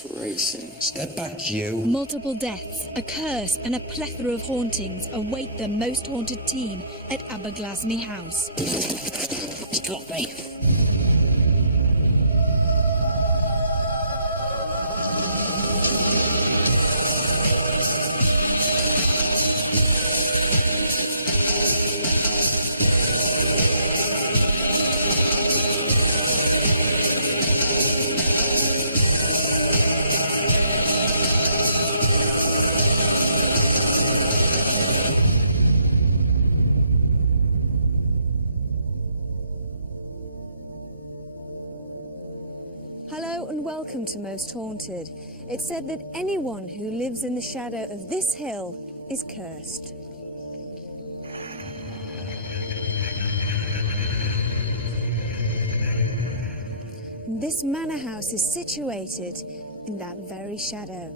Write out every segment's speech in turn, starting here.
heart's racing. Step back, you. Multiple deaths, a curse and a plethora of hauntings await the most haunted team at Aberglasney House. He's got me. Hello and welcome to Most Haunted. It's said that anyone who lives in the shadow of this hill is cursed. This manor house is situated in that very shadow,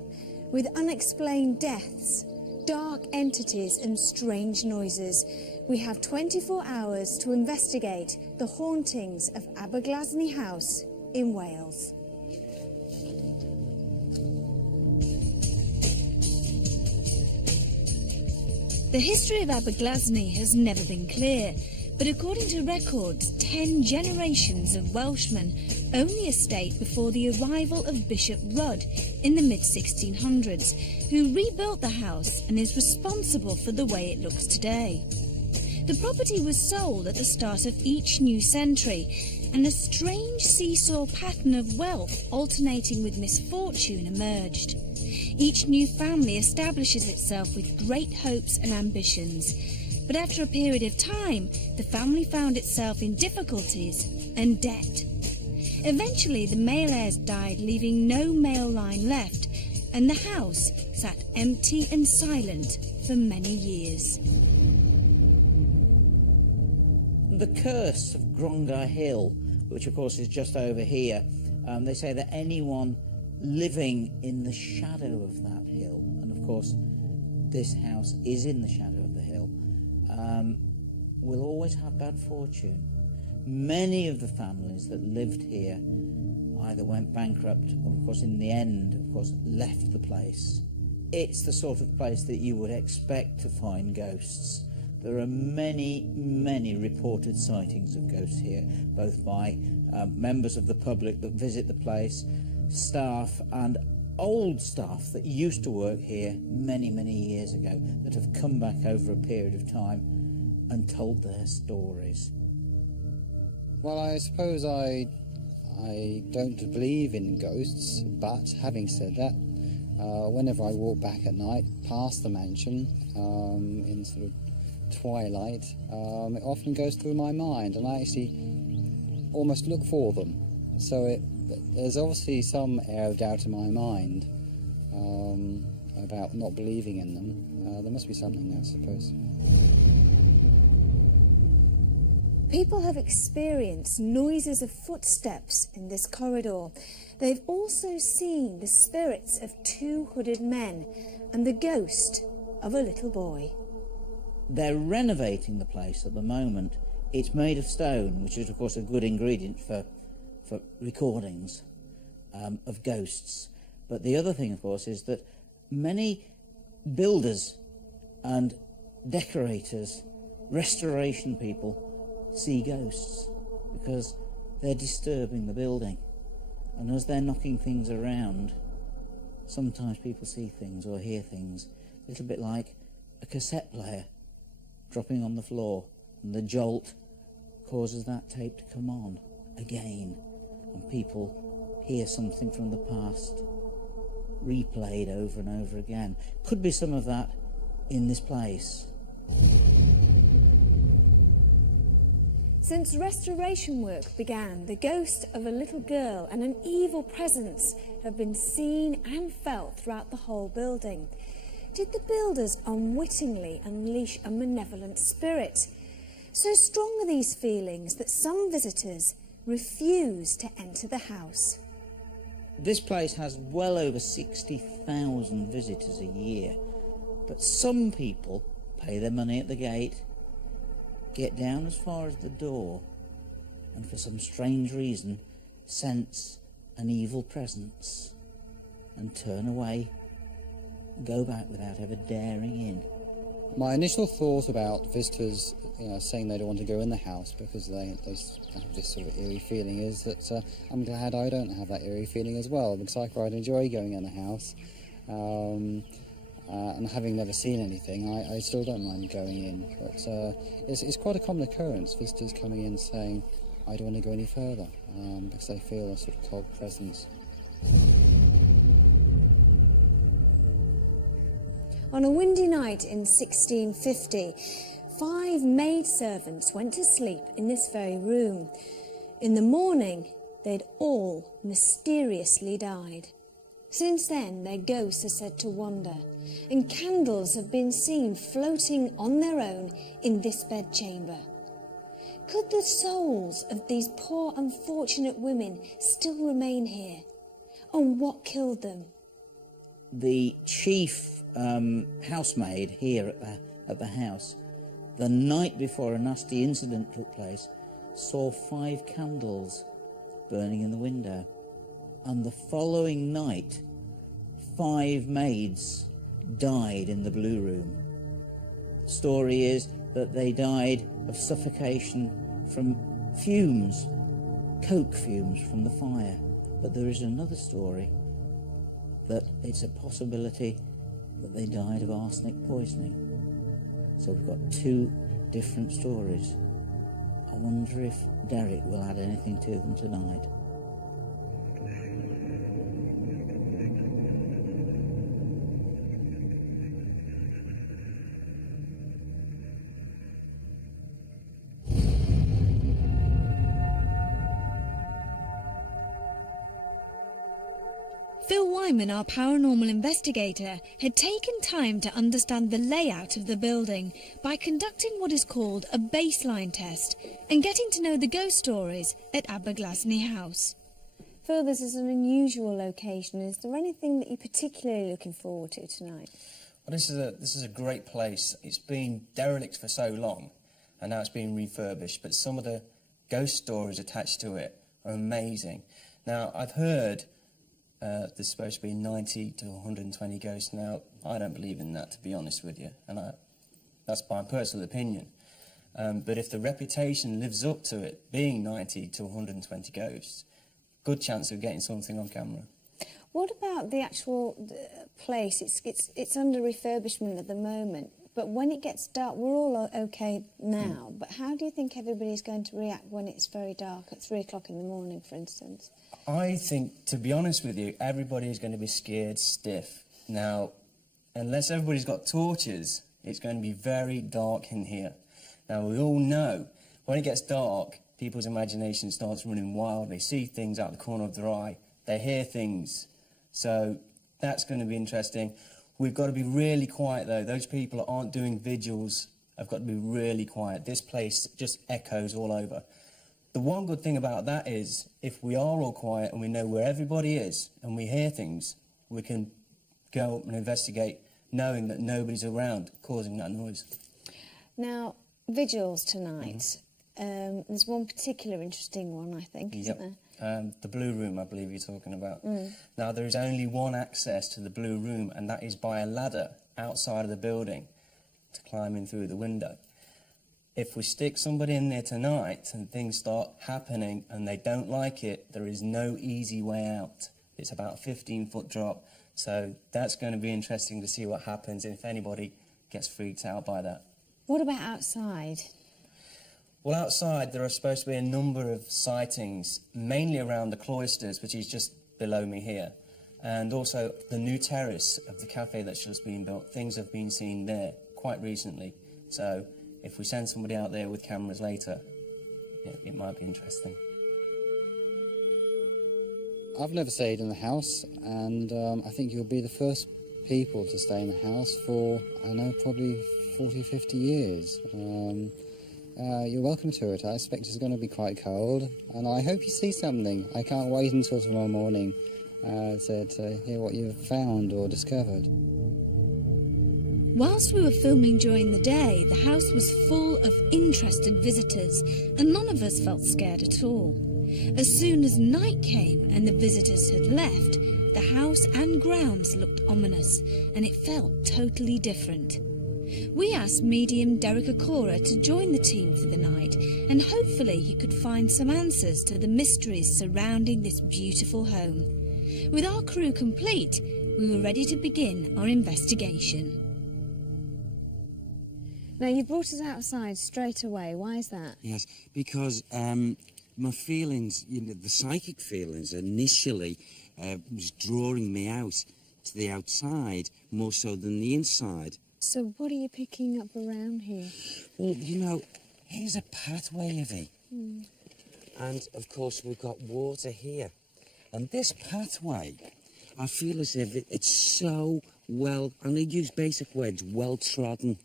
with unexplained deaths, dark entities and strange noises. We have 24 hours to investigate the hauntings of Aberglasney House in Wales. The history of Aberglasney has never been clear, but according to records, 10 generations of Welshmen owned the estate before the arrival of Bishop Rudd in the mid-1600s, who rebuilt the house and is responsible for the way it looks today. The property was sold at the start of each new century, and a strange seesaw pattern of wealth alternating with misfortune emerged. Each new family establishes itself with great hopes and ambitions, but after a period of time, the family found itself in difficulties and debt. Eventually, the male heirs died, leaving no male line left, and the house sat empty and silent for many years. The curse of Grongar Hill, which of course is just over here, they say that anyone living in the shadow of that hill, and of course this house is in the shadow of the hill, will always have bad fortune. Many of the families that lived here either went bankrupt or of course in the end of course left the place. It's the sort of place that you would expect to find ghosts. There are many reported sightings of ghosts here, both by members of the public that visit the place, staff and old staff that used to work here many years ago that have come back over a period of time and told their stories. Well, I suppose I don't believe in ghosts, but having said that, whenever I walk back at night past the mansion in sort of twilight, it often goes through my mind, and I actually almost look for them. So there's obviously some air of doubt in my mind about not believing in them. There must be something there, I suppose. People have experienced noises of footsteps in this corridor. They've also seen the spirits of 2 hooded men and the ghost of a little boy. They're renovating the place at the moment. It's made of stone, which is of course a good ingredient for recordings of ghosts. But the other thing of course is that many builders and decorators, restoration people, see ghosts because they're disturbing the building, and as they're knocking things around, sometimes people see things or hear things, a little bit like a cassette player dropping on the floor, and the jolt causes that tape to come on again, and people hear something from the past replayed over and over again. Could be some of that in this place. Since restoration work began, the ghost of a little girl and an evil presence have been seen and felt throughout the whole building. Did the builders unwittingly unleash a malevolent spirit? So strong are these feelings that some visitors refuse to enter the house. This place has well over 60,000 visitors a year, but some people pay their money at the gate, get down as far as the door, and for some strange reason sense an evil presence. and turn away, go back without ever daring in. My initial thought about visitors, saying they don't want to go in the house because they have this sort of eerie feeling is that I'm glad I don't have that eerie feeling as well, because I quite enjoy going in the house. And having never seen anything, I still don't mind going in. But it's quite a common occurrence, visitors coming in saying, I don't want to go any further, because they feel a sort of cold presence. On a windy night in 1650, 5 maidservants went to sleep in this very room. In the morning, they'd all mysteriously died. Since then, their ghosts are said to wander, and candles have been seen floating on their own in this bedchamber. Could the souls of these poor, unfortunate women still remain here? And what killed them? The chief housemaid here at the house, the night before a nasty incident took place, saw 5 candles burning in the window. And the following night, 5 maids died in the blue room. The story is that they died of suffocation from fumes, coke fumes from the fire. But there is another story that it's a possibility that they died of arsenic poisoning. So we've got 2 different stories. I wonder if Derek will add anything to them tonight. Phil Wyman, our paranormal investigator, had taken time to understand the layout of the building by conducting what is called a baseline test and getting to know the ghost stories at Aberglasney House. Phil, this is an unusual location. Is there anything that you're particularly looking forward to tonight? Well, this is a great place. It's been derelict for so long, and now it's being refurbished, but some of the ghost stories attached to it are amazing. Now, I've heard there's supposed to be 90 to 120 ghosts. Now, I don't believe in that, to be honest with you, and that's my personal opinion. But if the reputation lives up to it being 90 to 120 ghosts, good chance of getting something on camera. What about the actual place? It's under refurbishment at the moment, but when it gets dark, we're all okay now, but how do you think everybody's going to react when it's very dark at 3 o'clock in the morning, for instance? I think, to be honest with you, everybody is going to be scared stiff. Now, unless everybody's got torches, it's going to be very dark in here. Now, we all know when it gets dark, people's imagination starts running wild. They see things out the corner of their eye. They hear things. So that's going to be interesting. We've got to be really quiet, though. Those people that aren't doing vigils have got to be really quiet. This place just echoes all over. The one good thing about that is, if we are all quiet and we know where everybody is and we hear things, we can go up and investigate knowing that nobody's around causing that noise. Now, vigils tonight. There's one particular interesting one, I think, isn't there? The Blue Room, I believe you're talking about. Now, there is only one access to the Blue Room, and that is by a ladder outside of the building to climb in through the window. If we stick somebody in there tonight and things start happening and they don't like it, there is no easy way out. It's about a 15-foot drop, so that's going to be interesting to see what happens if anybody gets freaked out by that. What about outside? Well, outside there are supposed to be a number of sightings, mainly around the cloisters, which is just below me here, and also the new terrace of the cafe that's just been built. Things have been seen there quite recently, so if we send somebody out there with cameras later, it might be interesting. I've never stayed in the house, and I think you'll be the first people to stay in the house for, I don't know, probably 40, 50 years. You're welcome to it. I expect it's going to be quite cold, and I hope you see something. I can't wait until tomorrow morning to hear what you've found or discovered. Whilst we were filming during the day, the house was full of interested visitors, and none of us felt scared at all. As soon as night came and the visitors had left, the house and grounds looked ominous, and it felt totally different. We asked medium Derek Okora to join the team for the night, and hopefully he could find some answers to the mysteries surrounding this beautiful home. With our crew complete, we were ready to begin our investigation. Now, you brought us outside straight away. Why is that? Yes, because my feelings, the psychic feelings initially was drawing me out to the outside more so than the inside. So what are you picking up around here? Well, here's a pathway, Evie. And, of course, we've got water here. And this pathway, I feel as if it's so well, I'm going to use basic words, well-trodden.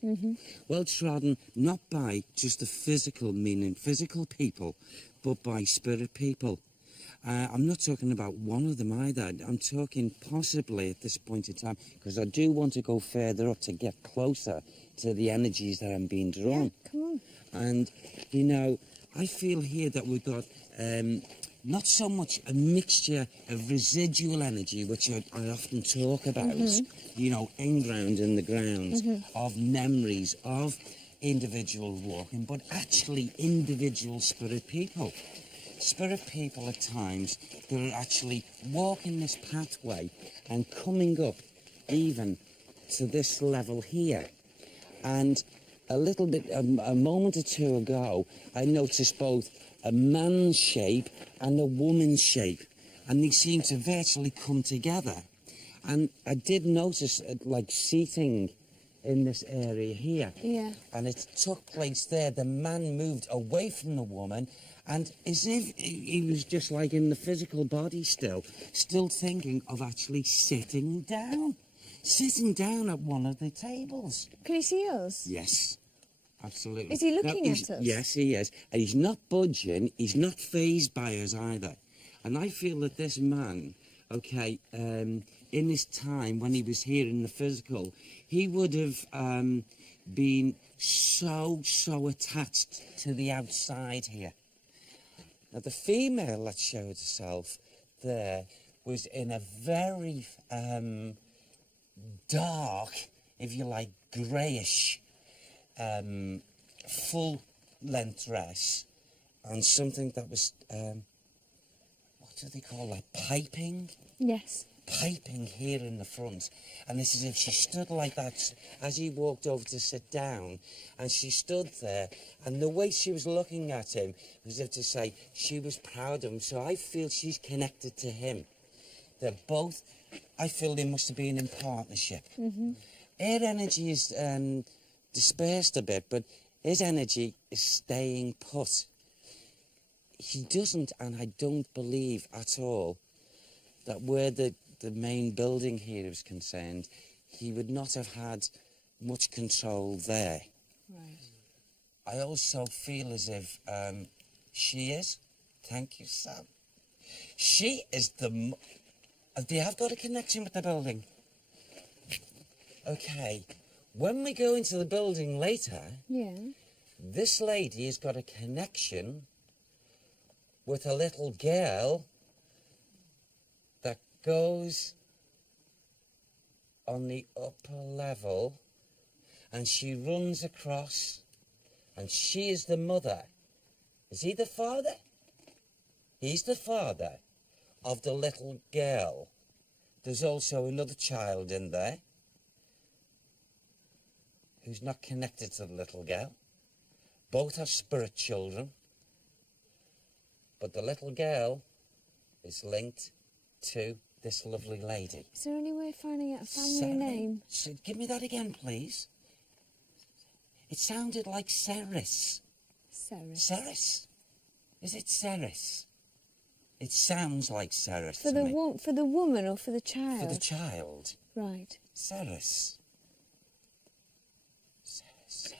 Well-trodden, not by just the physical, meaning physical people, but by spirit people. I'm not talking about one of them either. I'm talking possibly at this point in time, because I do want to go further up to get closer to the energies that I'm being drawn. Yeah, come on. And, I feel here that we've got not so much a mixture of residual energy, which I often talk about, inground in the ground, of memories, of individual walking, but actually individual spirit people. Spirit people at times that are actually walking this pathway and coming up even to this level here. And a little bit, a moment or two ago, I noticed both a man's shape and a woman's shape, and they seem to virtually come together. And I did notice, seating in this area here. Yeah. And it took place there. The man moved away from the woman, and as if he was just like in the physical body still thinking of actually sitting down at one of the tables. Can you see us? Yes, absolutely. Is he looking at us? Yes, he is. And he's not budging, he's not fazed by us either. And I feel that this man, in his time when he was here in the physical, he would have been so attached to the outside here. Now, the female that showed herself there was in a very dark, if you like, greyish, full-length dress, and something that was, what do they call that, piping? Yes. Piping here in the front, and it's as if she stood like that as he walked over to sit down, and she stood there, and the way she was looking at him was as if to say she was proud of him. So I feel she's connected to him. They're both, I feel they must have been in partnership. Her energy is dispersed a bit, but his energy is staying put. He doesn't, and I don't believe at all that where the main building here is concerned, he would not have had much control there. Right. I also feel as if she is, thank you, Sam, she is they have got a connection with the building. Okay, when we go into the building later, this lady has got a connection with a little girl that goes on the upper level, and she runs across, and she is the mother. Is he the father? He's the father of the little girl. There's also another child in there who's not connected to the little girl. Both are spirit children, but the little girl is linked to this lovely lady. Is there any way of finding out a family name? So give me that again, please. It sounded like Ceres. Ceres. Ceres? Is it Ceres? It sounds like Ceres For to me. for the woman or for the child? For the child. Right. Ceres. Ceres.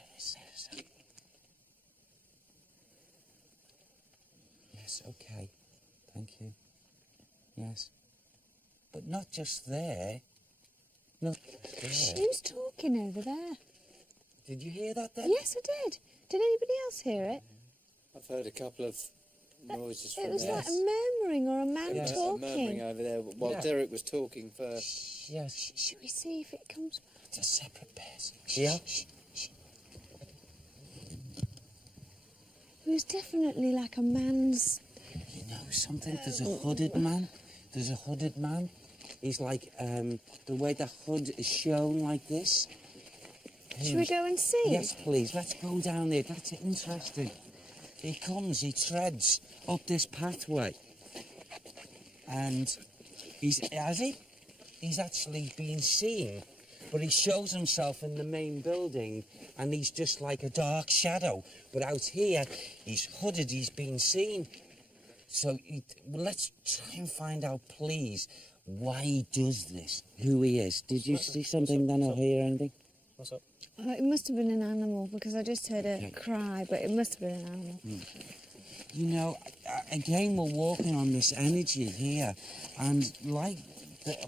Yes, okay. Thank you. Yes. But not just there. Not just there. Who's talking over there? Did you hear that then? Yes, I did. Did anybody else hear it? I've heard a couple of noises It from was there. like a murmuring or a man Yeah, a murmuring talking. over there while Yeah. Derek was talking first. Yes. Should we see if it comes back? It's a separate bed. Yeah. It was definitely like a man's... You know something? There's a hooded man. There's a hooded man. He's like, the way the hood is shown like this. Should we go and see? Yes, please. Let's go down there. That's interesting. He comes, he treads up this pathway. And he's actually been seen. But he shows himself in the main building and he's just like a dark shadow. But out here, he's hooded, he's been seen. So let's try and find out, please, why he does this, who he is. Did you see something then or hear anything? What's up? Oh, it must have been an animal because I just heard a cry, but it must have been an animal. You know, again, we're walking on this energy here. And like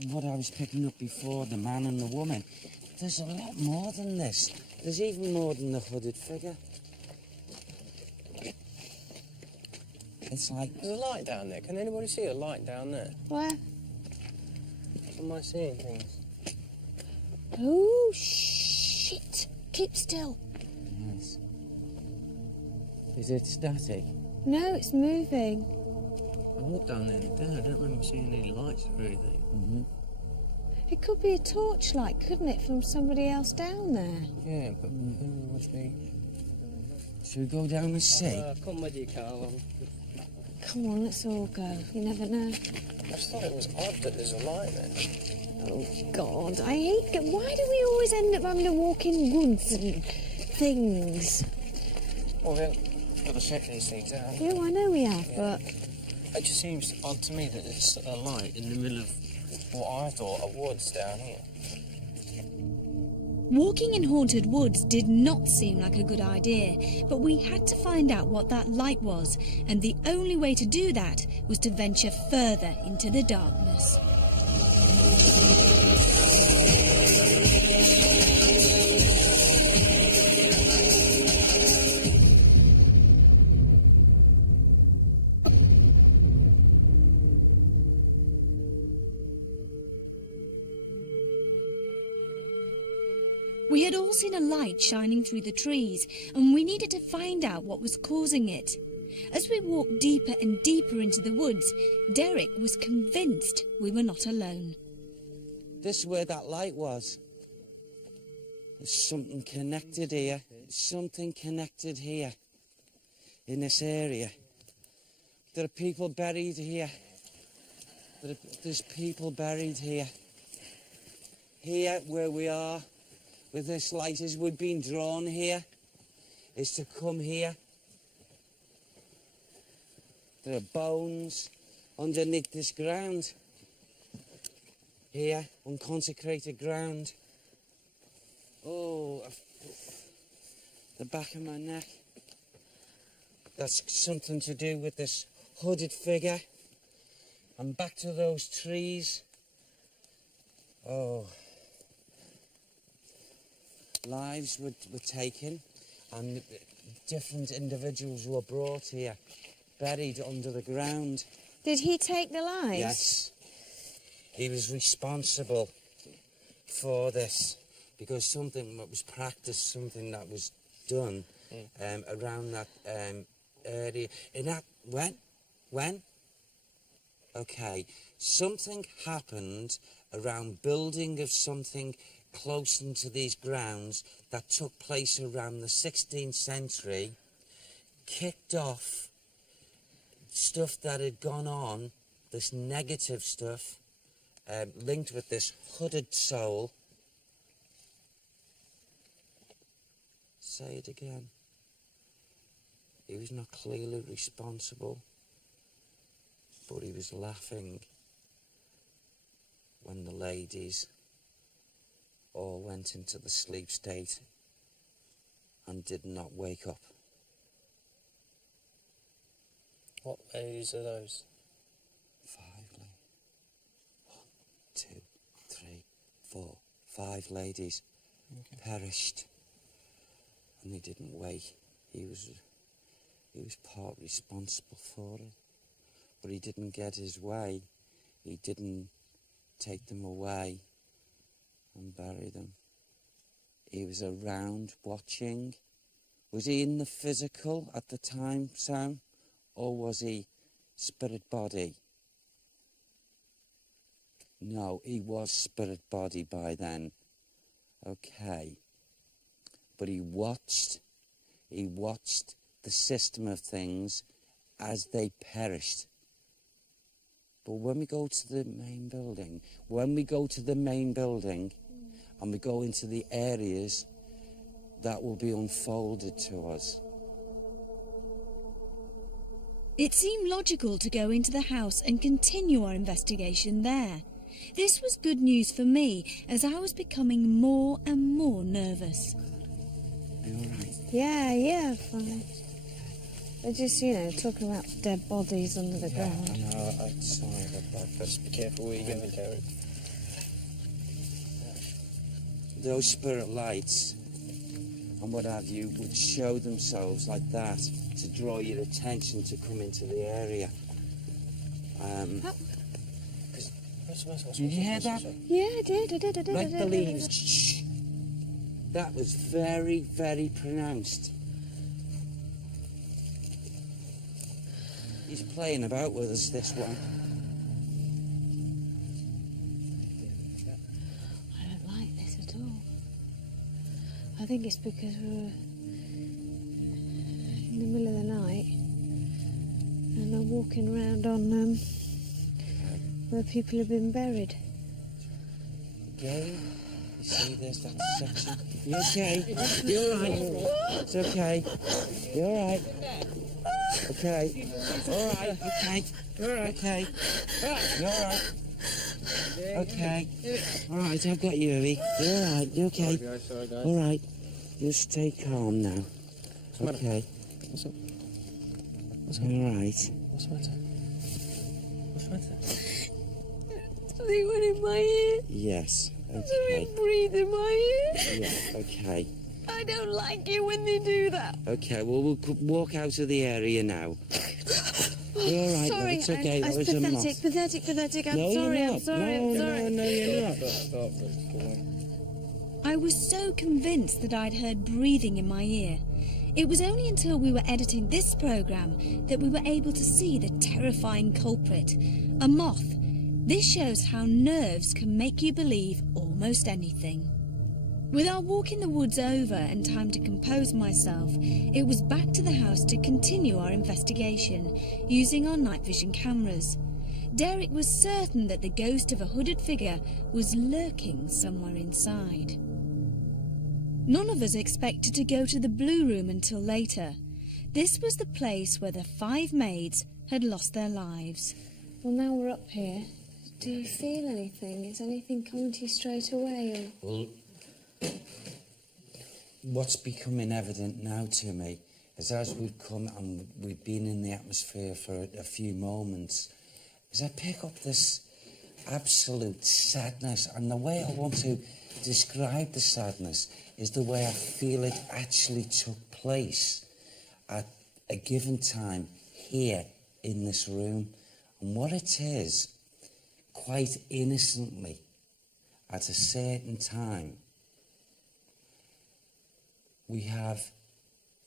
what I was picking up before, the man and the woman, there's a lot more than this. There's even more than the hooded figure. It's like... There's a light down there. Can anybody see a light down there? Where? Am I seeing things? Oh, shit. Keep still. Yes. Is it static? No, it's moving. I walked down there and I don't remember seeing any lights or anything. Mm-hmm. It could be a torchlight, couldn't it, from somebody else down there? Yeah, but who must be? Should we go down and see? Come with you, Carl. Come on, let's all go. You never know. I just thought it was odd that there's a light there. Oh, God, I hate... Why do we always end up having to walk in woods and things? Well, we've got to check these things out. Yeah, I know we have, but... It just seems odd to me that it's a light in the middle of what I thought are woods down here. Walking in haunted woods did not seem like a good idea, but we had to find out what that light was, and the only way to do that was to venture further into the darkness. We had all seen a light shining through the trees, and we needed to find out what was causing it. As we walked deeper and deeper into the woods, Derek was convinced we were not alone. This is where that light was. There's something connected here. Something connected here. In this area. There are people buried here. There's people buried here. Here, where we are, with this light, as we've been drawn here, is to come here. There are bones underneath this ground. Here, unconsecrated ground. Oh, the back of my neck. That's something to do with this hooded figure. And back to those trees. Oh. Lives were taken and different individuals were brought here, buried under the ground. Did he take the lives? Yes. He was responsible for this because something that was practiced, something that was done around that area. In that, when? Okay, something happened around building of something close into these grounds that took place around the 16th century, kicked off stuff that had gone on, this negative stuff, linked with this hooded soul. Say it again. He was not clearly responsible, but he was laughing when the ladies all went into the sleep state and did not wake up. What ladies are those? 5 ladies. 1, 2, 3, 4, 5 ladies perished, and they didn't wake. He was He was part responsible for it. But he didn't get his way. He didn't take them away and bury them. He was around watching. Was he in the physical at the time, Sam? Or was he spirit body? No, he was spirit body by then. Okay. But he watched the system of things as they perished. But when we go to the main building, and we go into the areas that will be unfolded to us. It seemed logical to go into the house and continue our investigation there. This was good news for me, as I was becoming more and more nervous. You all right? Yeah, fine. They're just, talking about dead bodies under the ground. I know, I'm sorry about that, but Just be careful where you're going, Derek. those spirit lights and what have you would show themselves like that to draw your attention to come into the area. Did you hear that? Yeah, I did. Like the leaves. Shh. That was very, very pronounced. He's playing about with us, this one. I don't like this at all. I think it's because we're in the middle of the night and I'm walking around on where people have been buried. Okay. You see, there's that section. You okay? You alright? It's okay. You alright? Okay. Alright, okay. Okay. You alright? Okay. Alright, I've got you, Evie. You alright? You okay? Alright. You stay calm now. Okay. What's up? Alright. What's the matter? What's the matter? They went in my ear. Yes. They Okay. breathe in my ear. Yeah, okay. I don't like it when they do that. Okay, well, we'll walk out of the area now. You're all right, love, Sorry, it's okay. I That was was a moth. pathetic. I'm No, sorry, you're I'm not. sorry, I'm sorry. No, you're not. Stop, I was so convinced that I'd heard breathing in my ear. It was only until we were editing this programme that we were able to see the terrifying culprit, a moth. This shows how nerves can make you believe almost anything. With our walk in the woods over and time to compose myself, it was back to the house to continue our investigation, using our night vision cameras. Derek was certain that the ghost of a hooded figure was lurking somewhere inside. None of us expected to go to the Blue Room until later. This was the place where the 5 maids had lost their lives. Well, now we're up here. Do you feel anything? Is anything coming to you straight away? Well, what's becoming evident now to me is as we've come and we've been in the atmosphere for a few moments, is I pick up this absolute sadness, and the way I want to describe the sadness is the way I feel it actually took place at a given time here in this room. And what it is, quite innocently, at a certain time, we have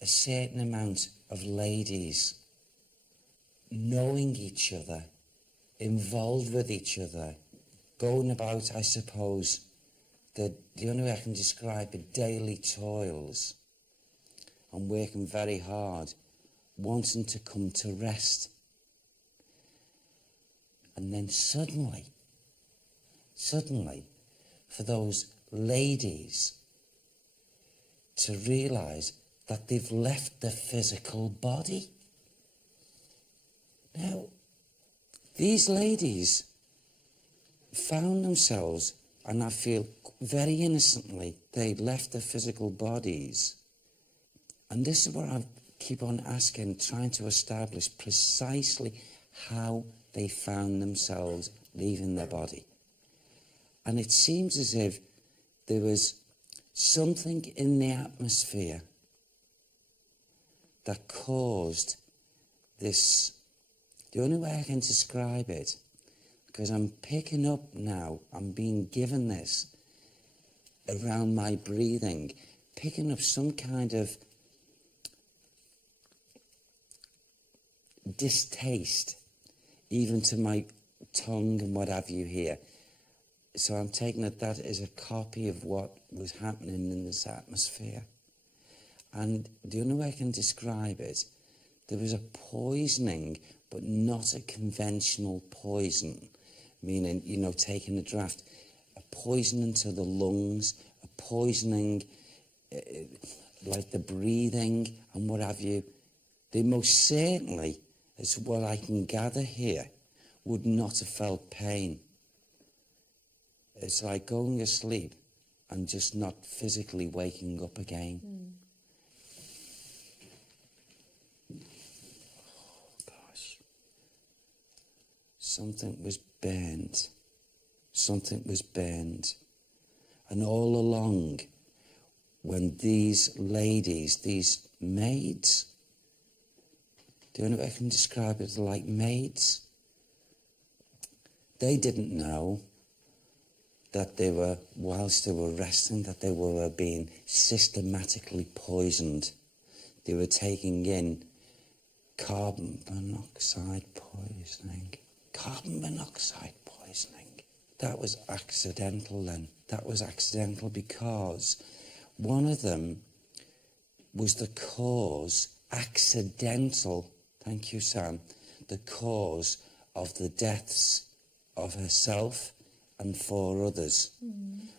a certain amount of ladies knowing each other, involved with each other, going about, I suppose, the only way I can describe it, daily toils, and working very hard, wanting to come to rest. And then suddenly, for those ladies to realise that they've left the physical body. Now, these ladies found themselves, and I feel very innocently, they left their physical bodies. And this is what I keep on asking, trying to establish precisely how they found themselves leaving their body. And it seems as if there was something in the atmosphere that caused this. The only way I can describe it, because I'm picking up now, I'm being given this around my breathing, picking up some kind of distaste, even to my tongue and what have you here. So I'm taking it that is a copy of what was happening in this atmosphere. And the only way I can describe it, there was a poisoning, but not a conventional poison, meaning, you know, taking a draught, a poisoning to the lungs, a poisoning like the breathing and what have you. They most certainly, as what I can gather here, would not have felt pain. It's like going to sleep and just not physically waking up again. Oh, gosh. Something was burned. Something was burned. And all along, when these ladies, these maids, do you know if I can describe it like maids? They didn't know that they were, whilst they were resting, that they were being systematically poisoned. They were taking in carbon monoxide poisoning. Carbon monoxide poisoning. That was accidental then. That was accidental because one of them was the cause, accidental, thank you, Sam, the cause of the deaths of herself and 4 others.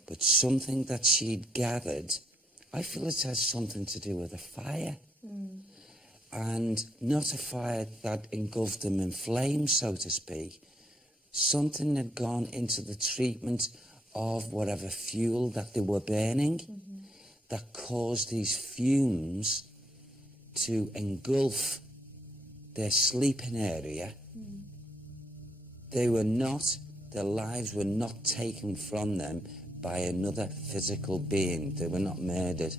But something that she'd gathered, I feel it has something to do with a fire. And not a fire that engulfed them in flames, so to speak. Something had gone into the treatment of whatever fuel that they were burning that caused these fumes to engulf their sleeping area. They were not, their lives were not taken from them by another physical being. They were not murdered.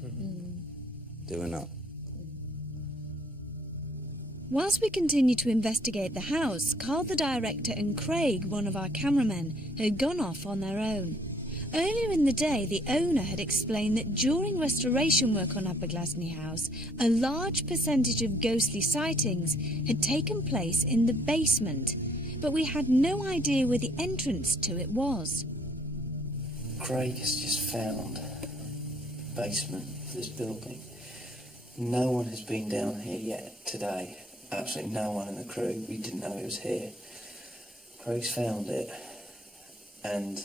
They were not. Whilst we continued to investigate the house, Carl the director and Craig, one of our cameramen, had gone off on their own. Earlier in the day, the owner had explained that during restoration work on Aberglasney House, a large percentage of ghostly sightings had taken place in the basement, but we had no idea where the entrance to it was. Craig has just found the basement of this building. No one has been down here yet today. Absolutely no one in the crew. We didn't know it was here. Craig's found it, and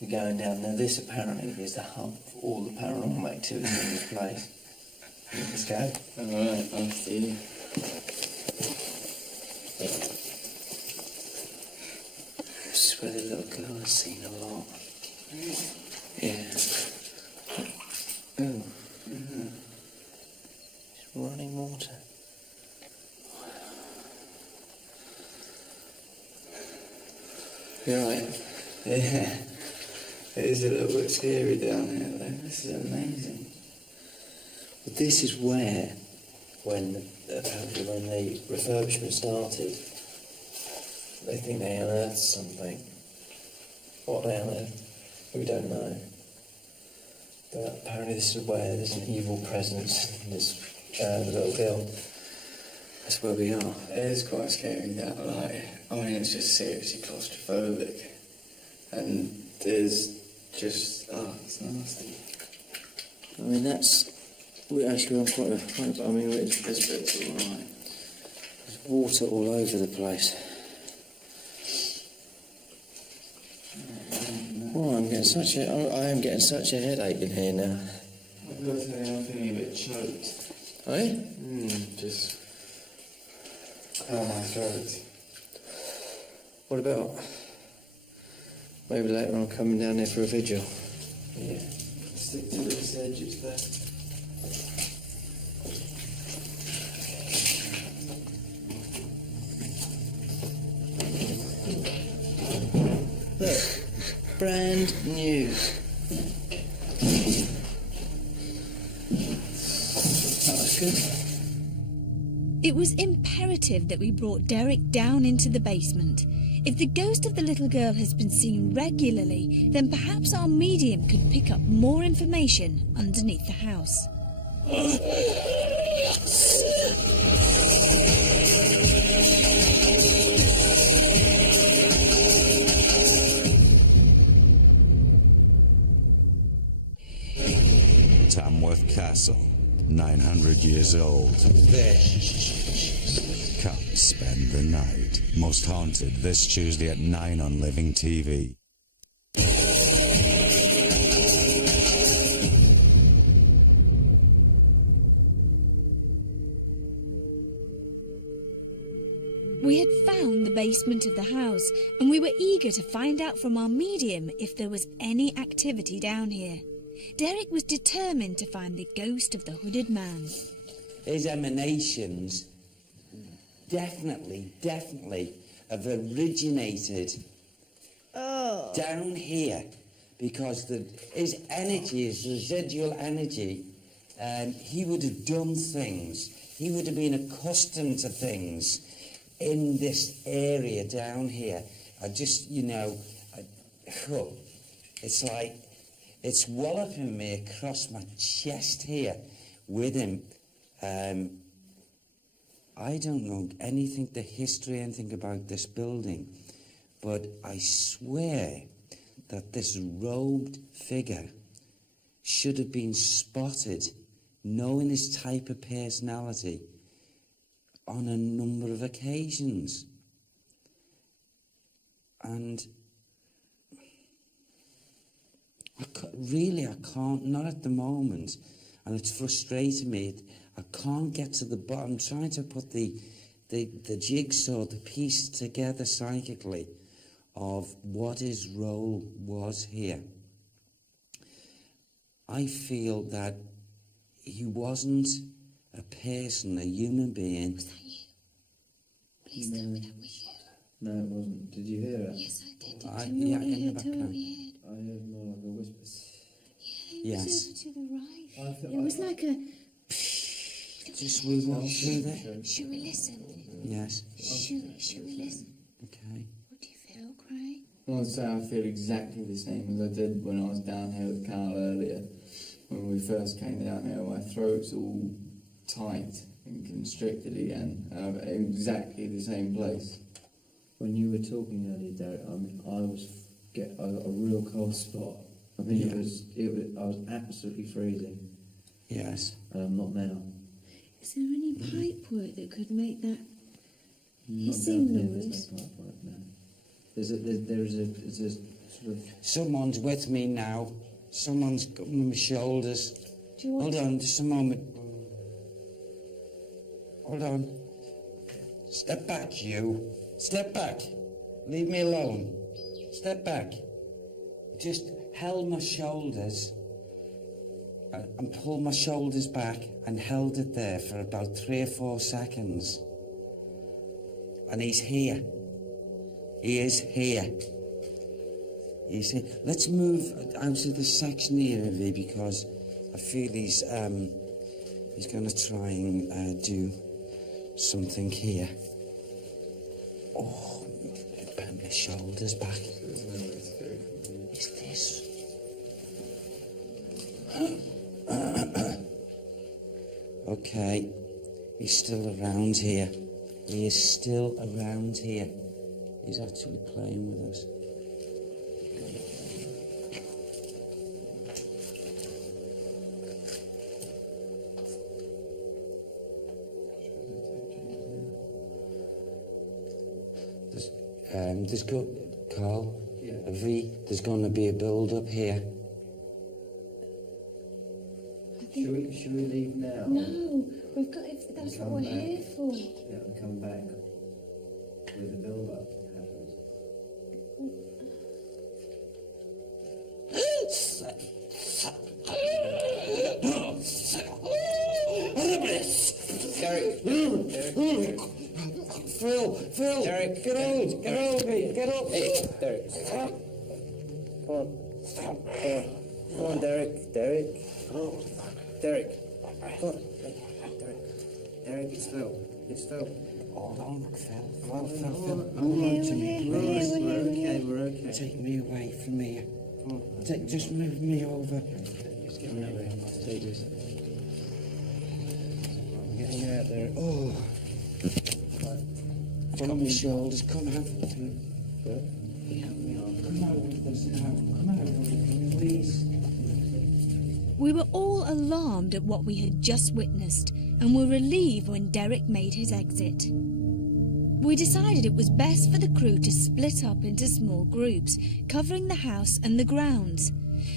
we're going down. Now this apparently is the hub of all the paranormal activity in this place. Let's go. Alright, after you. This is where the little girl has seen a lot. Yeah. Oh. It's running water. You're right. Yeah. It is a little bit scary down here, though. This is amazing. But this is where, apparently when the refurbishment started, they think they unearthed something. What they unearthed, we don't know. But apparently this is where there's an evil presence in this little girl. That's where we are. It is quite scary, that, I mean, it's just seriously claustrophobic. And there's just, it's nasty. I mean, we're actually on quite a, I mean, This bit's alright. there's water all over the place. Oh, I am getting such a headache in here now. I've got to say, I'm feeling a bit choked. Eh? Just... Oh, my throat. What about maybe later on coming down there for a vigil? Yeah. Stick to this edge, it's there. Look, brand new. That was good. It was imperative that we brought Derek down into the basement. If the ghost of the little girl has been seen regularly, then perhaps our medium could pick up more information underneath the house. Tamworth Castle, 900 years old. There. Come spend the night. Most Haunted this Tuesday at 9 on Living TV. We had found the basement of the house, and we were eager to find out from our medium if there was any activity down here. Derek was determined to find the ghost of the hooded man. His emanations definitely have originated down here, because his energy, his residual energy, he would have done things. He would have been accustomed to things in this area down here. I just, it's like, it's walloping me across my chest here with him. I don't know anything, the history, anything about this building, but I swear that this robed figure should have been spotted, knowing his type of personality, on a number of occasions. And I can't, not at the moment, and it's frustrating me. I can't get to the bottom. I'm trying to put the jigsaw, the piece together psychically of what his role was here. I feel that he wasn't a person, a human being. Was that you? Please tell me that was you. No, it wasn't. Did you hear it? Yes, I did. Yeah, Tell me what in you the heard. Tell me what background. you heard. I heard more like a whisper. Yeah, it was Yes. over to the right. I felt It was like a... Just we walk through there? Should we listen? Yes. Should we listen? Okay. What do you feel, Craig? I would say I feel exactly the same as I did when I was down here with Carl earlier. When we first came down here, my throat's all tight and constricted again. Exactly the same place. When you were talking earlier, Derek, I was get a real cold spot. I mean, Yeah. I was absolutely freezing, Yes. and I'm not now. Is there any pipe work that could make that Not hissing down here, noise? there's no pipe work now. There's a sort of... Someone's with me now. Someone's got me on my shoulders. Do you want Hold on, just a moment. Hold on. Step back, you. Step back. Leave me alone. Step back. Just held my shoulders and pulled my shoulders back and held it there for about 3 or 4 seconds. And he's here. He is here. He's here. Let's move out of this section here, Ivy, because I feel he's going to try and do something here. Oh, bend my shoulders back. Is this? Okay, he's still around here. He is still around here. He's actually playing with us. There's got, Carl, a V, there's going to be a build-up here. Should we leave now? No, we've got. That's what Come we're back. here for. Yeah, and come back with the build-up happens. Phil, Derek, get out, get up. Hey, Derek. Come on. Come on, Derek. Derek. Derek. Come on. Derek. Derek, it's Phil. It's Phil. Oh, don't look, Phil. Phil. We're okay. Take me away from here. Just move me over. Just get me away. Take this. I'm getting out there. Oh. I've got my shoulders. Come out. Come out with us now. Come out, please. We were all alarmed at what we had just witnessed and were relieved when Derek made his exit. We decided it was best for the crew to split up into small groups, covering the house and the grounds.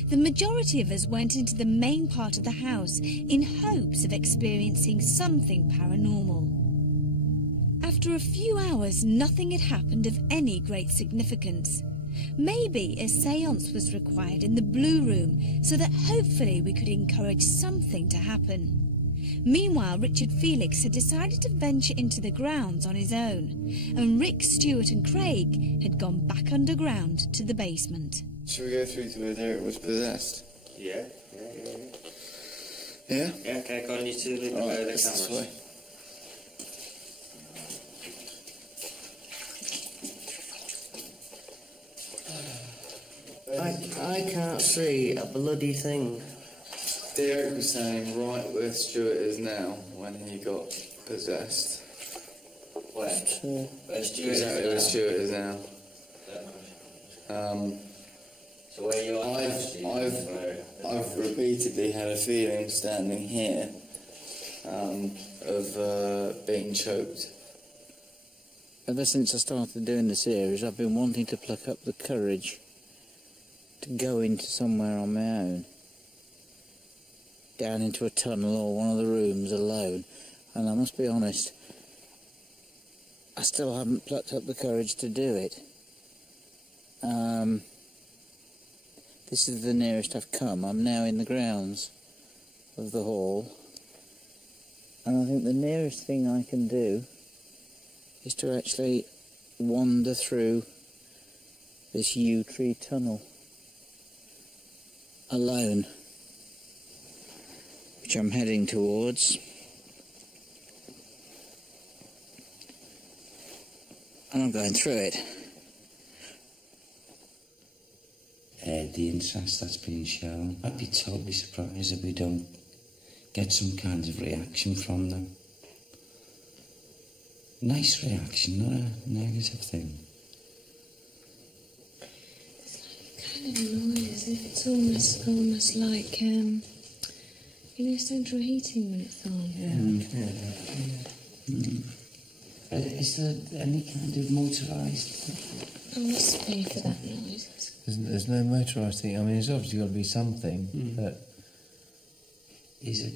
The majority of us went into the main part of the house in hopes of experiencing something paranormal. After a few hours, nothing had happened of any great significance. Maybe a séance was required in the Blue Room so that hopefully we could encourage something to happen. Meanwhile, Richard Felix had decided to venture into the grounds on his own, and Rick, Stuart and Craig had gone back underground to the basement. Should we go through to where Derek was possessed? Yeah. Yeah? Yeah, okay, go on, you two leave All right, the this cameras. way. I can't see a bloody thing. Derek was saying right where Stuart is now when he got possessed. Where? Where Stuart Exactly where is now? Stuart is now. So where you are? I've repeatedly had a feeling standing here of being choked. Ever since I started doing the series, I've been wanting to pluck up the courage to go into somewhere on my own, down into a tunnel or one of the rooms alone, and I must be honest, I still haven't plucked up the courage to do it. This is the nearest I've come. I'm now in the grounds of the hall, and I think the nearest thing I can do is to actually wander through this yew tree tunnel alone, which I'm heading towards. And I'm going through it. The interest that's been shown, I'd be totally surprised if we don't get some kind of reaction from them. Nice reaction, not a negative thing. Kind of noise, as if it's almost like, you know, central heating when it's on. Is there any kind of motorised? I must pay for that noise. There's no motorised thing. I mean, there's obviously got to be something, but... Is it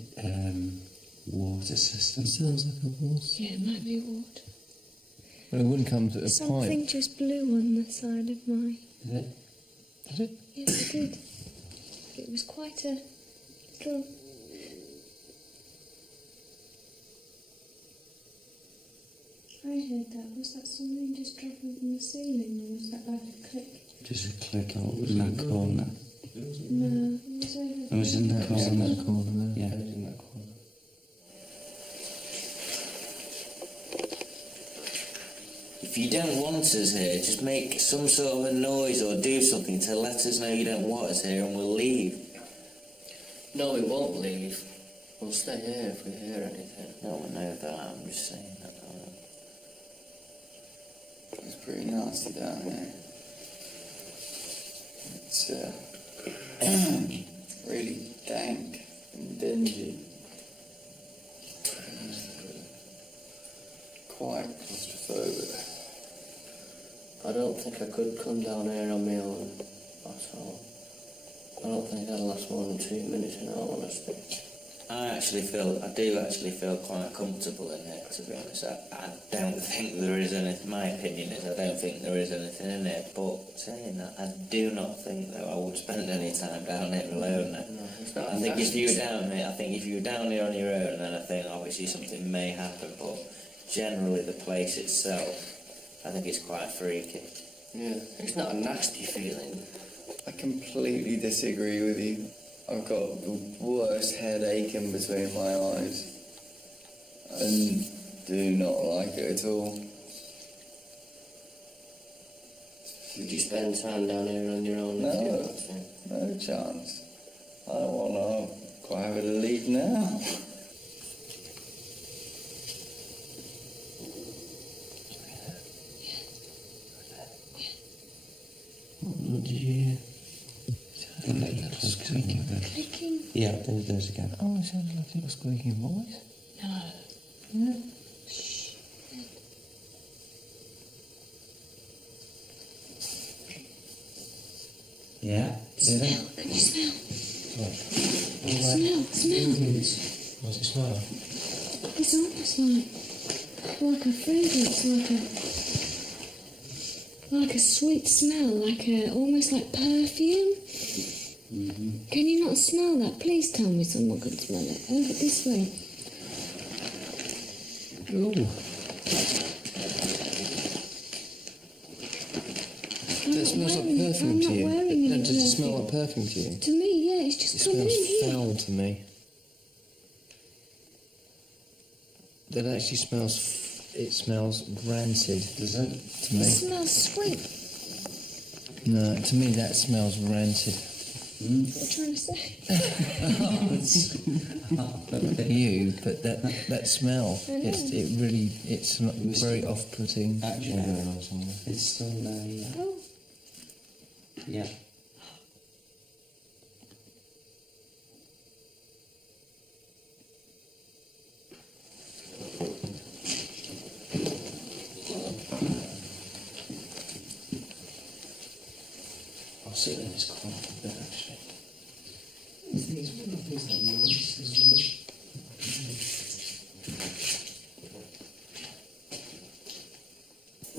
water system? It sounds like a water. Yeah, it might be water. Well, it wouldn't come to a Something pipe. just blew on the side of my... Is it? Is it? Yes, it did. It was quite a little... I heard that. Was that something just dropping from the ceiling, or was that like a click? Just a click out in that corner. No, it was over It was in the It was in corner. that corner there. Yeah. It was in that corner. If you don't want us here, just make some sort of a noise or do something to let us know you don't want us here and we'll leave. No, we won't leave. We'll stay here if we hear anything. No one knows that, I'm just saying that. It's pretty nasty down here. It's really dank and dingy. Quite claustrophobic. I don't think I could come down here on my own at all. I don't think I'd last more than 2 minutes in all honesty. I do actually feel quite comfortable in here, to be honest. I don't think there is anything, my opinion is I don't think there is anything in here, but saying that, I do not think that I would spend any time down here alone. I think if you were down here on your own, then I think obviously something may happen, but generally the place itself, I think it's quite freaky. Yeah, it's not a nasty feeling. I completely disagree with you. I've got the worst headache in between my eyes. And do not like it at all. Would you spend time down here on your own? No chance. I don't want to quite have it to leave now. What did you hear? Sounded like a little squeaking. Clicking? Yeah, there's again. Oh, it sounded like a little squeaking voice. No. Yeah. Shh. Yeah. Smell. Can you smell? What? Smell. What's it smell like? It's almost like a fragrance, like a sweet smell, almost like perfume. Can you not smell that? Please tell me someone can smell it. Over this way. Ooh. That smells like perfume to you. Does it smell like perfume to you? To me, yeah, it's just coming in It here. smells foul to me. That actually smells. It smells rancid, does it? To It me. smells sweet. No, to me that smells rancid. What are you trying to say? Not you, but that smell. It's very off-putting action going on somewhere. It's still there, yeah. Oh, Yeah. I'll sit in this corner a bit actually. These are nice as well.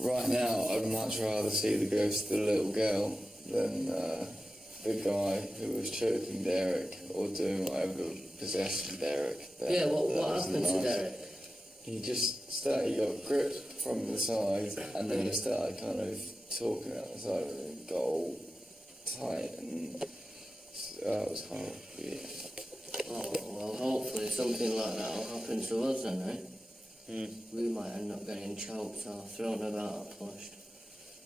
Right now, I'd much rather see the ghost of the little girl than the guy who was choking Derek or doing whatever possessed Derek. Yeah, what happened to nice. Derek? He got gripped from the side and then he started kind of talking out the side of it and got all tight and it was horrible. Yeah. Oh, well, hopefully something like that will happen to us then, eh? We might end up getting choked or thrown about or pushed.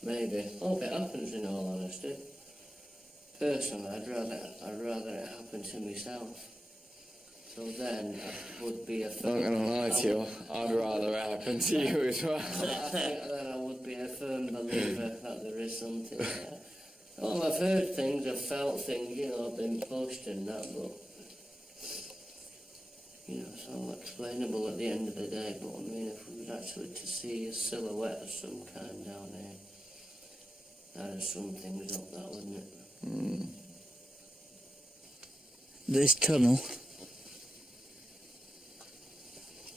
Maybe. Hope it happens in all honesty. Personally, I'd rather it happen to myself. So then I would be a Not gonna lie to you, I'd rather it happen to you as well. I think then I would be a firm believer that there is something there. Oh, I've heard things, I've felt things, I've been pushed and that, but it's all explainable at the end of the day. But I mean, if we was actually to see a silhouette of some kind down here, that'd sum things up, that wouldn't it? This tunnel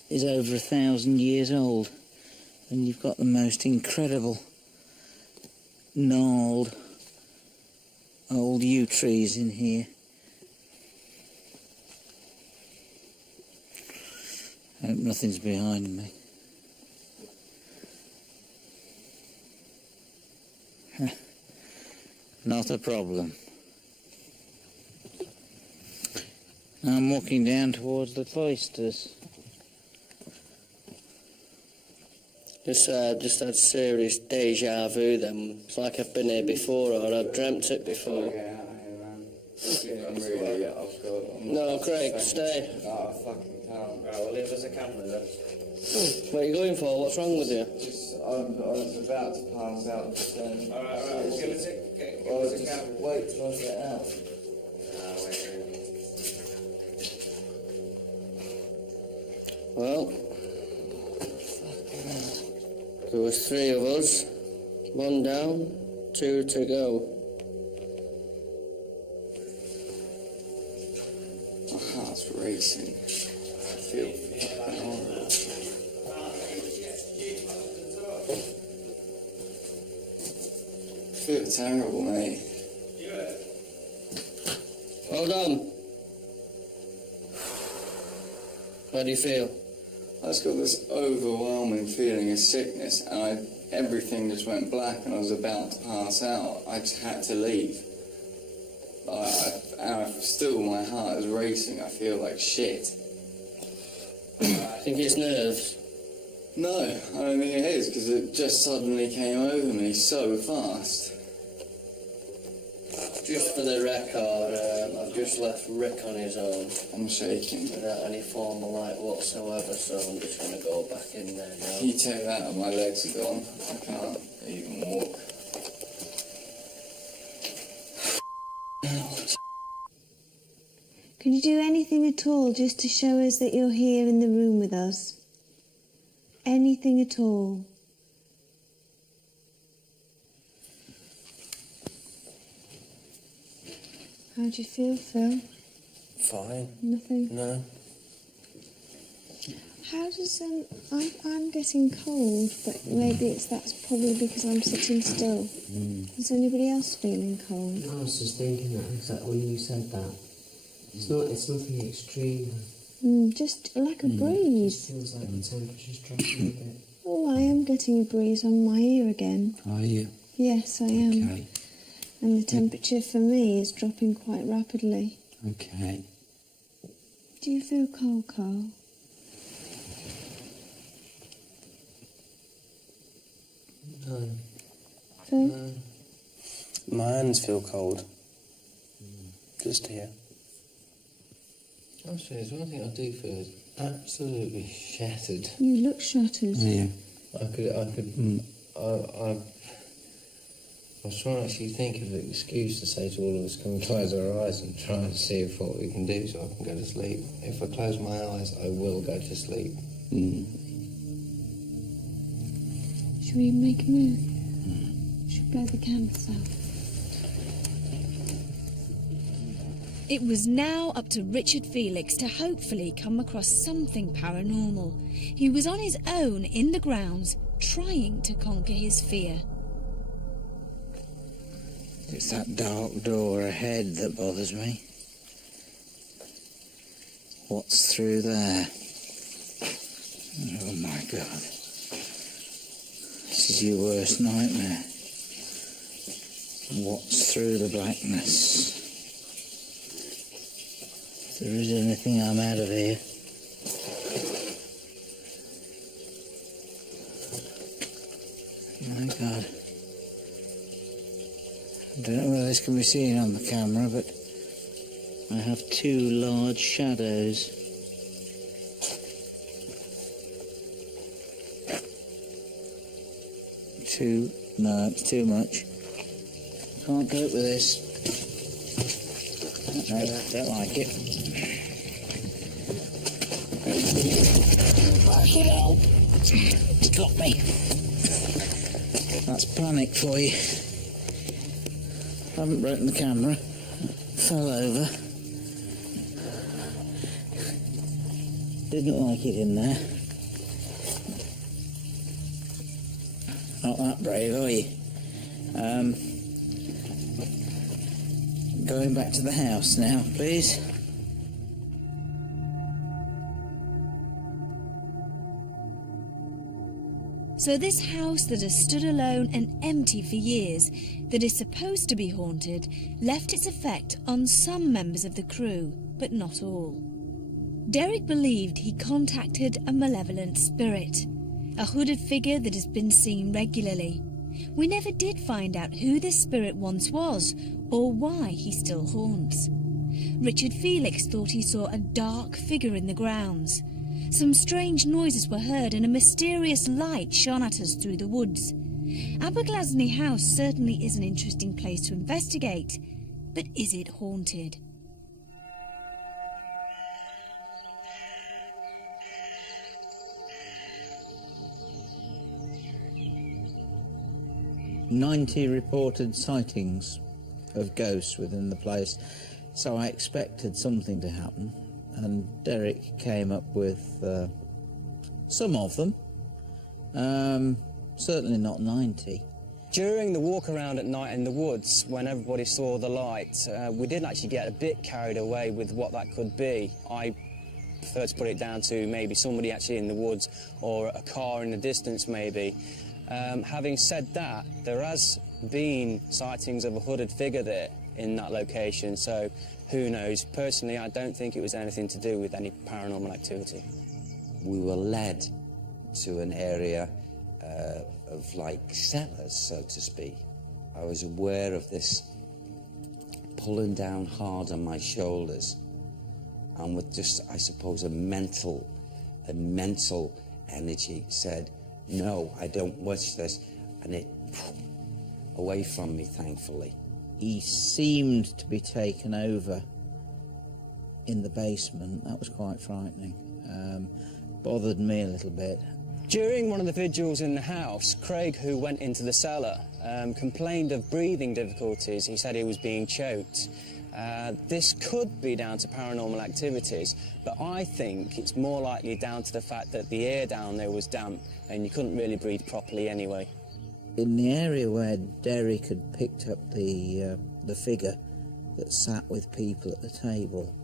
is over 1,000 years old, and you've got the most incredible gnarled old yew trees in here. I hope nothing's behind me. Not a problem. Now I'm walking down towards the cloisters. Just had serious deja vu then. It's like I've been here before or I've dreamt it before. I'm really off guard. No, Craig, stay. I fucking can't. Right, well, leave us a camera then. What are you going for? What's wrong with you? I was about to pass out just then. Alright, we'll give us a camera. Wait till I get out. Well, there was 3 of us. 1 down, 2 to go. My heart's racing. I feel fucking horrible. I feel terrible, mate. Hold on. How do you feel? I just got this overwhelming feeling of sickness, and everything just went black, and I was about to pass out. I just had to leave. Still, my heart is racing. I feel like shit. I think it's nerves. No, I don't think it is, because it just suddenly came over me so fast. Just for the record, I've just left Rick on his own. I'm shaking. Without any form of light whatsoever, so I'm just going to go back in there now. You take that and my legs are gone. I can't even walk. Can you do anything at all just to show us that you're here in the room with us? Anything at all? How do you feel, Phil? Fine. Nothing? No. How does, I'm getting cold, but maybe that's probably because I'm sitting still. Is anybody else feeling cold? I was just thinking that exactly when you said that. It's nothing extreme. Just like a breeze. It feels like the temperature's dropping a bit. Oh, I am getting a breeze on my ear again. Are you? Yes, I am. Okay. And the temperature for me is dropping quite rapidly. Okay. Do you feel cold, Carl? No. Phil? No. My hands feel cold. Just here. Actually, there's one thing I do feel is absolutely shattered. You look shattered. Yeah. I was trying to actually think of an excuse to say to all of us, can we close our eyes and try and see if what we can do so I can go to sleep. If I close my eyes, I will go to sleep. Should we make a move? Should we blow the candles out? It was now up to Richard Felix to hopefully come across something paranormal. He was on his own in the grounds, trying to conquer his fear. It's that dark door ahead that bothers me. What's through there? Oh my God. This is your worst nightmare. What's through the blackness? If there is anything, I'm out of here. My God. I don't know whether this can be seen on the camera, but I have two large shadows. No, it's too much. Can't cope with this. No, don't like it. Fucking hell! It's got me. That's panic for you. Haven't broken the camera. Fell over. Didn't like it in there. Not that brave, are you? Going back to the house now, please. So this house that has stood alone and empty for years, that is supposed to be haunted, left its effect on some members of the crew, but not all. Derek believed he contacted a malevolent spirit, a hooded figure that has been seen regularly. We never did find out who this spirit once was, or why he still haunts. Richard Felix thought he saw a dark figure in the grounds. Some strange noises were heard and a mysterious light shone at us through the woods. Aberglasney House certainly is an interesting place to investigate, but is it haunted? "90 reported sightings of ghosts within the place, so I expected something to happen, and Derek came up with some of them, certainly not 90. During the walk around at night in the woods, when everybody saw the light, we did actually get a bit carried away with what that could be. I prefer to put it down to maybe somebody actually in the woods or a car in the distance maybe. Having said that, there has been sightings of a hooded figure there in that location, so who knows. Personally, I don't think it was anything to do with any paranormal activity. We were led to an area of like cellars, so to speak. I was aware of this pulling down hard on my shoulders, and with just, I suppose, a mental energy said, no, I don't wish this, and it away from me, thankfully. He seemed to be taken over in the basement. That was quite frightening. Bothered me a little bit. During one of the vigils in the house, Craig, who went into the cellar, complained of breathing difficulties. He said he was being choked. This could be down to paranormal activities, but I think it's more likely down to the fact that the air down there was damp and you couldn't really breathe properly anyway. In the area where Derek had picked up the figure that sat with people at the table,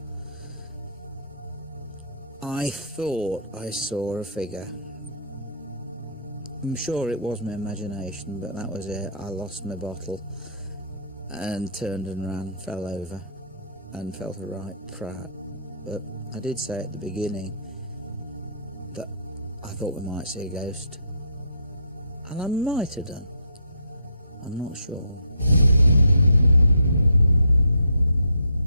I thought I saw a figure. I'm sure it was my imagination, but that was it. I lost my bottle and turned and ran, fell over, and felt a right prat. But I did say at the beginning that I thought we might see a ghost. And I might have done. I'm not sure.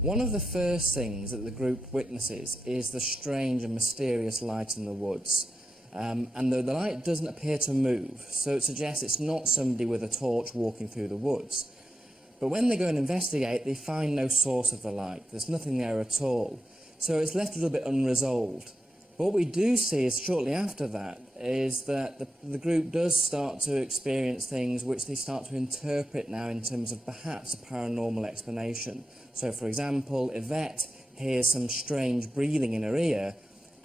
One of the first things that the group witnesses is the strange and mysterious light in the woods. And the light doesn't appear to move, so it suggests it's not somebody with a torch walking through the woods. But when they go and investigate, they find no source of the light. There's nothing there at all. So it's left a little bit unresolved. But what we do see is shortly after that is that the group does start to experience things which they start to interpret now in terms of perhaps a paranormal explanation. So, for example, Yvette hears some strange breathing in her ear,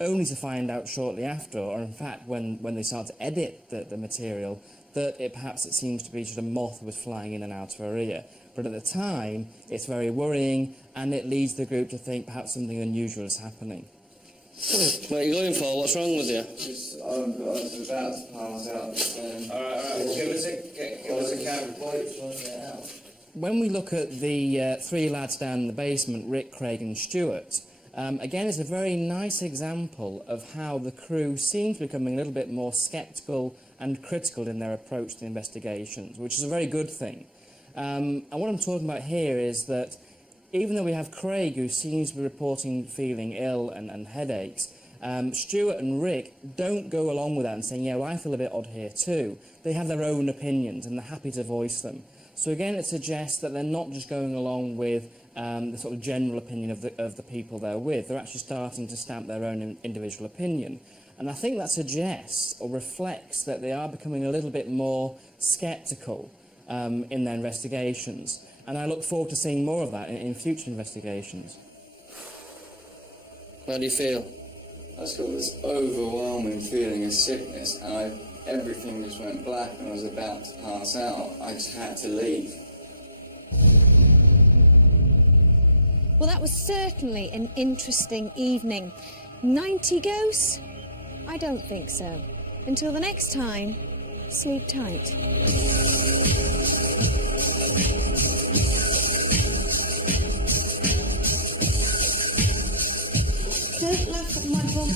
only to find out shortly after, or in fact when they start to edit the material, that perhaps it seems to be just a moth was flying in and out of her ear. But at the time, it's very worrying, and it leads the group to think perhaps something unusual is happening. What are you going for? What's wrong with you? I was about to pass out. Alright, give us a camera. When we look at the three lads down in the basement, Rick, Craig and Stuart, again, it's a very nice example of how the crew seem to be becoming a little bit more sceptical and critical in their approach to the investigations, which is a very good thing. And what I'm talking about here is that even though we have Craig, who seems to be reporting feeling ill and headaches, Stuart and Rick don't go along with that and saying, yeah, well, I feel a bit odd here too. They have their own opinions and they're happy to voice them. So again, it suggests that they're not just going along with the sort of general opinion of the people they're with. They're actually starting to stamp their own individual opinion. And I think that suggests or reflects that they are becoming a little bit more sceptical in their investigations. And I look forward to seeing more of that in future investigations. How do you feel? I just got this overwhelming feeling of sickness, and everything just went black, and I was about to pass out. I just had to leave. Well, that was certainly an interesting evening. 90 ghosts? I don't think so. Until the next time, sleep tight. Don't laugh at my bottom.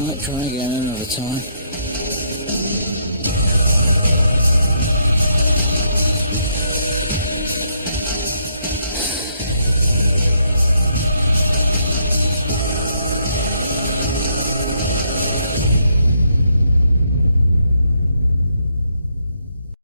Might try again another time.